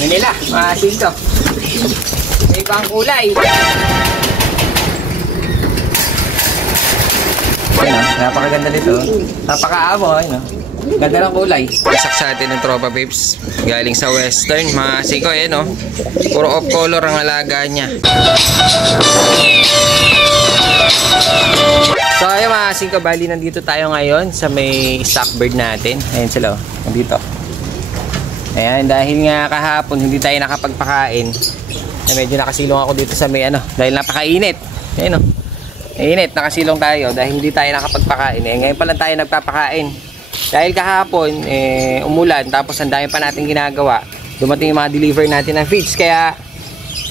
ano nila, mga singko. May ibang kulay. Ayun, napakaganda nito. Napaka-amo, ayun. Ganda ng kulay. Isak sa atin ng tropa babes. Galing sa Western, mga singko, ayun, puro off color ang alaga niya. So ayun mga singko, bali nandito tayo ngayon sa may stock bird natin. Ayun sila, nandito. Ayan, dahil nga kahapon hindi tayo nakapagpakain. Medyo nakasilong ako dito sa may dahil napakainit. Ayun init, nakasilong tayo dahil hindi tayo nakapagpakain. Ngayon pa lang tayo nagpapakain. Dahil kahapon, umulan, tapos ang dami pa natin ginagawa. Dumating yung mga deliver natin ng feeds, kaya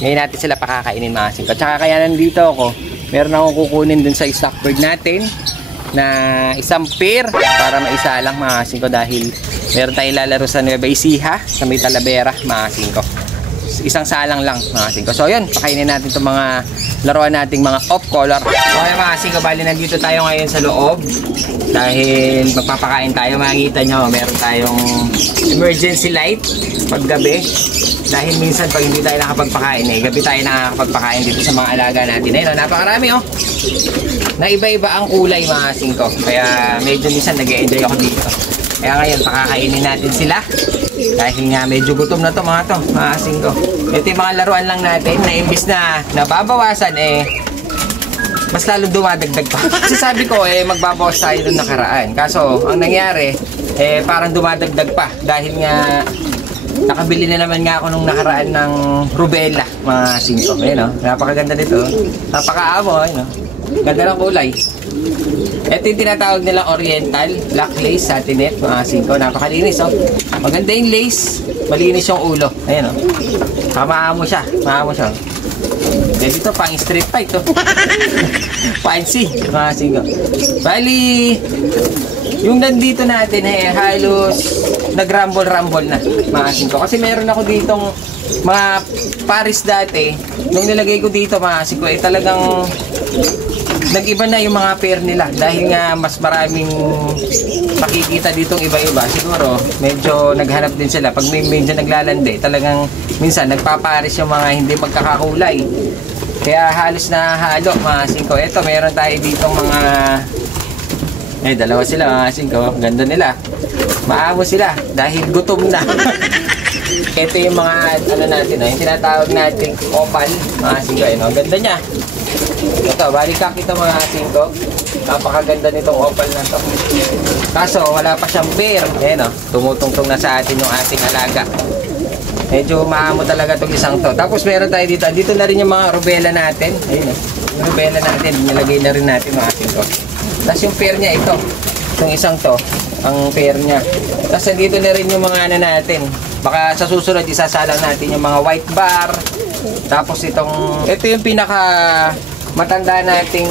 ngayon natin sila pakakainin mga singko. Tsaka kaya nandito ako, meron akong kukunin dun sa stock bird natin na isang pair para maisa lang mga singko, dahil meron tayong lalaro sa Nueva Ecija, sa may Talavera mga singko. Isang salang lang mga singko. So yun, pakainin natin itong mga laruan nating mga off color. So ayun mga singko, bali nandito tayo ngayon sa loob dahil magpapakain tayo. Makikita nyo, meron tayong emergency light paggabi, dahil minsan pag hindi tayo nakapagpakain, gabi tayo nakakapagpakain dito sa mga alaga natin. Ayun, napakarami na iba-iba ang kulay mga singko, kaya medyo minsan nag-e-enjoy ako dito. Kaya ngayon pakakainin natin sila dahil nga medyo gutom na to mga singko. Ito yung mga laruan lang natin na imbis na nababawasan, mas lalo dumadagdag pa. Kasi sabi ko magbabawas tayo nung nakaraan, kaso ang nangyari parang dumadagdag pa dahil nga nakabili na naman nga ako nung nakaraan ng rubella mga singko. Ayun, napakaganda nito, napakaamo, ganda ng kulay. Ito yung tinatawag nilang Oriental Black Lace Satinette mga singko. Napakalinis, maganda yung lace, malinis yung ulo. Ayan, maamo siya, dito pang strip fight fancy mga singko. Bali yung nandito natin halos nag-rumble na mga singko, kasi meron ako ditong mga paris dati. Nung nilagay ko dito mga singko, talagang nag-iba na yung mga pair nila dahil nga mas maraming makikita ditong iba-iba. Siguro medyo naghanap din sila pag medyo naglalandi, talagang minsan nagpaparis yung mga hindi magkakakulay, kaya halos na halo mga singko. Ito meron tayo ditong mga dalawa sila mga singko. Ganda nila, maamo sila dahil gutom na. Ito yung mga natin, yung tinatawag natin opal mga singko. Ganda niya. Ito, balikak ito mga singko. Napakaganda nitong opal na to. Kaso wala pa siyang pair. Ayan, tumutungtong na sa atin yung ating alaga. Medyo maamo talaga itong isang to. Tapos meron tayo dito. Dito na rin yung mga rubella natin. Ayun, yung rubella natin, nilagay na rin natin mga singko. Tapos yung pair niya ito. Itong isang to, ang pair niya. Tapos dito na rin yung mga natin. Baka sa susunod isasalang natin yung mga white bar. Tapos ito yung pinaka matanda nating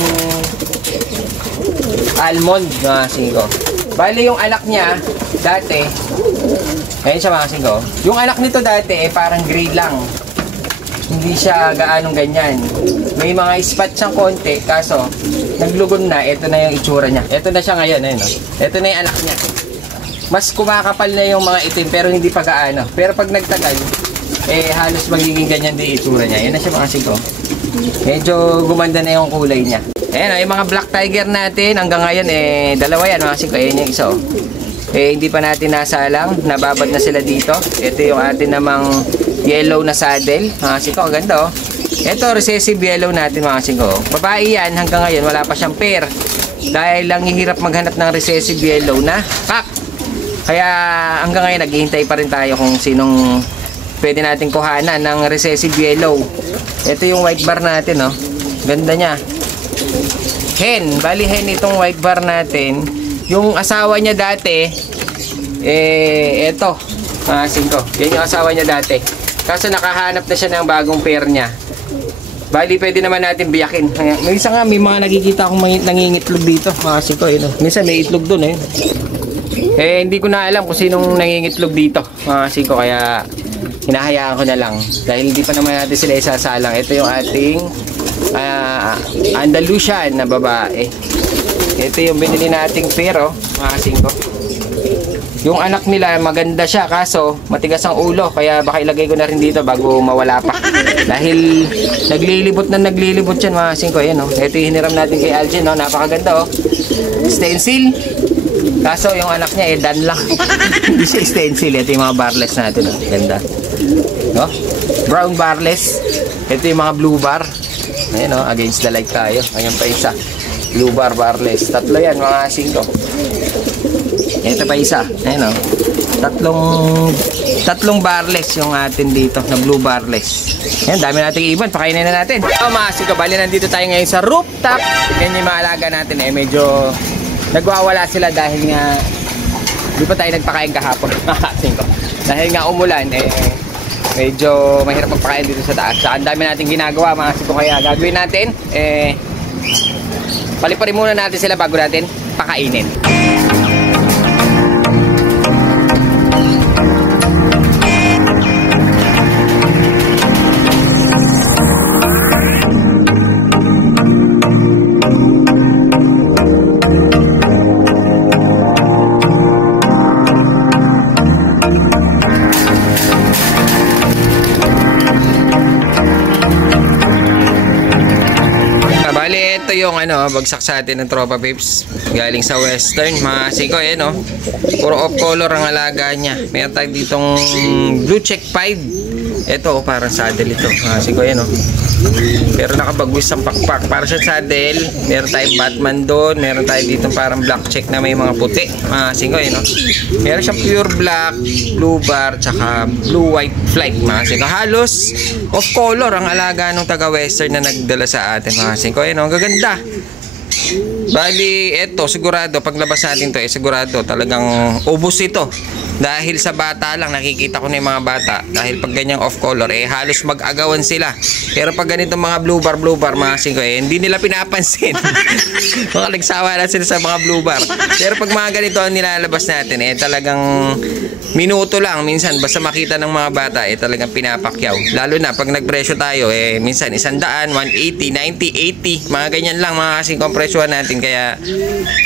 almond mga singko. Bali yung anak niya dati, ayun siya mga singko. Yung anak nito dati parang gray lang, hindi siya gaanong ganyan. May mga spot siyang konti, kaso naglugon na. Ito na yung itsura niya. Ito na siya ngayon, ayun, ito na yung anak niya. Mas kumakapal na yung mga itim pero hindi pa gaano. Pero pag nagtagal, halos magiging ganyan din itsura niya. Yan na siya mga singko. Medyo gumanda na yung kulay niya. Ayan, yung mga black tiger natin hanggang ngayon dalawa yan mga singko. Ayan yung isa hindi pa natin nasalang, nababad na sila dito. Ito yung atin namang yellow na saddle mga singko. Ang ganda Ito recessive yellow natin mga singko. Babae yan, hanggang ngayon wala pa siyang pair dahil lang hihirap maghanap ng recessive yellow na pack. Kaya hanggang ngayon naghihintay pa rin tayo kung sinong pwede natin kuhanan ng recessive yellow. Ito yung white bar natin ganda niya. Hen, bali hen itong white bar natin. Yung asawa niya dati eto mga singko, yan yung asawa niya dati. Kaso nakahanap na siya ng bagong pair niya. Bali pwede naman natin biyakin. Minsan nga may mga nakikita akong nangingitlog dito mga singko. Minsan may itlog dun hindi ko na alam kung sinong nangingitlog dito mga singko, kaya hinahayaan ko na lang dahil hindi pa naman natin sila isasalang. Ito yung ating Andalusian na babae. Ito yung binili nating pero mga singko. Yung anak nila maganda siya kaso matigas ang ulo, kaya baka ilagay ko na rin dito bago mawala pa. Dahil naglilibot yan mga singko. Ayan, oh. Ito yung hiniram natin kay Algen, no? Napakaganda, oh. Stencil. Kaso yung anak niya dan lang. Hindi siya stencil. Ito yung mga barless natin, oh. Ganda, no? Brown barless. Ito yung mga blue bar. Ayan, oh. Against the light tayo. Ayan pa isa, blue bar barless. Tatlo yan mga singko. Ito pa isa. Ayan, o. Tatlong barless yung atin dito na blue barless. Ayan, dami nating ibon. Pakainin na natin. Mga singko, bali nandito tayo ngayon sa rooftop. Yan yung mga alaga natin. Medyo nagwawala sila dahil nga di pa tayo nagpakain kahapon. Singko. Dahil nga umulan, medyo mahirap magpakain dito sa taas. Saka ang dami natin ginagawa mga singko. Kaya gagawin natin, paliparin muna natin sila bago natin pakainin. Ito yung bagsak sa atin ng Tropa Pips galing sa Western mga singko. Ayan, puro off color ang alaga niya. Meron tayo ditong blue check pied. Ito parang saddle ito mga singko. Ayan, pero nakabagwis ang pakpak para sa saddle. Meron tayong Batman doon. Meron tayo ditong parang black check na may mga puti mga singko. Ayan, meron siyang pure black, blue bar, tsaka blue white flight mga singko. Halos off color ang alaga ng taga Western na nagdala sa atin mga singko. Ayan, ang gaganda. Bali, eto sigurado paglabas natin to, sigurado talagang ubos ito. Dahil sa bata lang, nakikita ko na yung mga bata. Dahil pag ganyang off color, halos mag-agawan sila. Pero pag ganito mga blue bar mga singko, hindi nila pinapansin. Mga nagsawa na sila sa mga blue bar. Pero pag mga ganito ang nilalabas natin, talagang minuto lang. Minsan, basta makita ng mga bata, talagang pinapakyaw. Lalo na pag nagpresyo tayo, minsan 100, 180, 90, 80. Mga ganyan lang mga kasing kompresyohan natin. Kaya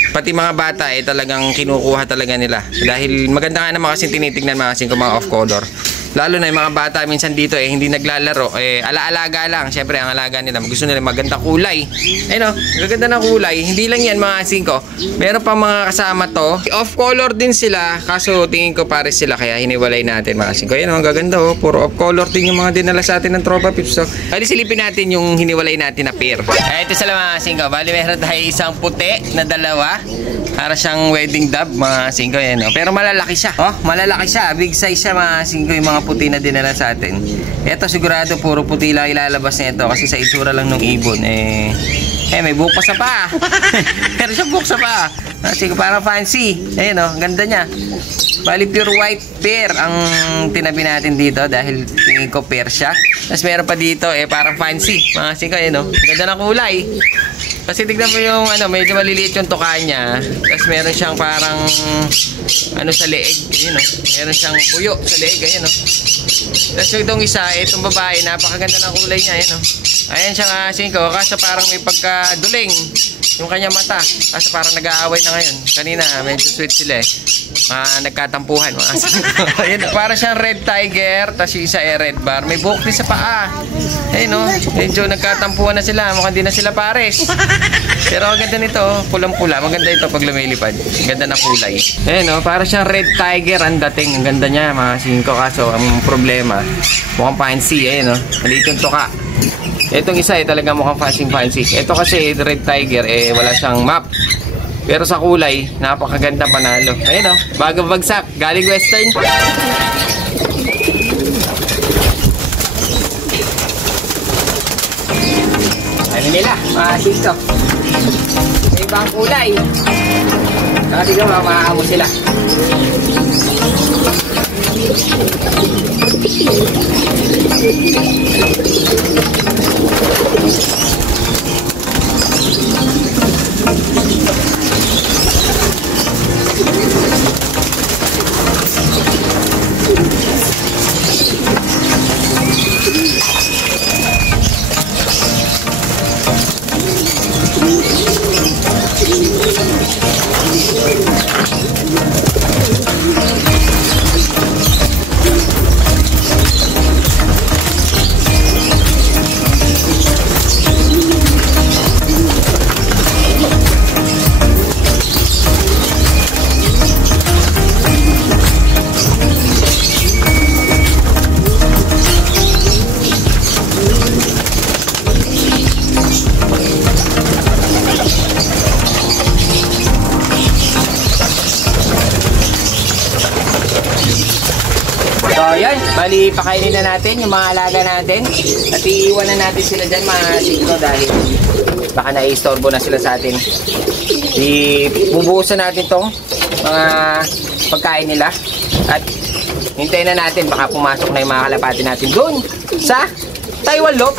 pati mga bata, talagang kinukuha talaga nila. Dahil maganda nga naman kasi tinitignan mga kasing mga off color. Lalo na yung mga bata minsan dito hindi naglalaro, ala-alaga lang. Syempre ang alaga nila, gusto nila maganda kulay. Gaganda ng kulay. Hindi lang yan mga singko. Meron pa mga kasama to. Off color din sila, kaso tingin ko pares sila kaya hiniwalay natin mga singko. Ang gaganda, puro off color din yung mga dinala sa atin ng Tropa Pips. Bali silipin natin yung hiniwalay natin na pair. Ito sila mga singko. Bali meron tayo isang puti na dalawa. Para siyang wedding dove mga singko. Pero malalaki siya. Malalaki siya. Big size siya mga singko yung mga puti na dinala sa atin. Ito sigurado puro puti lang ilalabas nito kasi sa itsura lang ng ibon may buhok pa sa paa. Pero siya buhok sa paa. Kasi parang fancy. Ayun ganda niya. Bali pure white pair ang tinabi natin dito dahil tingin ko pair siya. Tapos meron pa dito parang fancy. Mga singko ganda ng kulay. Kasi tignan mo yung medyo maliliit yung tuka niya. Tapos meron siyang parang sa leeg. Ayun meron siyang puyo sa leeg. Ayun Tapos itong isa, itong babae, napakaganda ng kulay niya. Ayun ayan siya nga singko. Kaso parang may pagkaduling yung kanya mata. Kaso parang nag-aaway na ngayon. Kanina medyo sweet sila nagkatampuhan mga singko. Ayun, parang siyang red tiger. Tapos yung isa red bar. May buhok din sa paa. Ayun medyo nagkatampuhan na sila. Mukhang di na sila pares. Pero ang ganda nito, pulang-pula. Maganda ito pag lumilipad. Ganda na kulay. Ayun para siyang red tiger ang dating. Ang ganda niya mga singko. Kaso ang problema, mukhang fancy. Ayun maliit yung tuka. Itong isa talaga mukhang fancy. Ito kasi red tiger wala siyang map. Pero sa kulay, napakaganda, panalo. Ayun bago bagsak, galing Western. Ano nila? Singko. May ibang kulay. Kasi maamo sila. yan. Bali, pakainin na natin yung mga alaga natin. At iiwan na natin sila dyan mga siguro dahil baka naiistorbo na sila sa atin. Bubuhusan natin tong mga pagkain nila. At hintayin na natin baka pumasok na yung mga kalapati natin doon sa Taiwan Loop.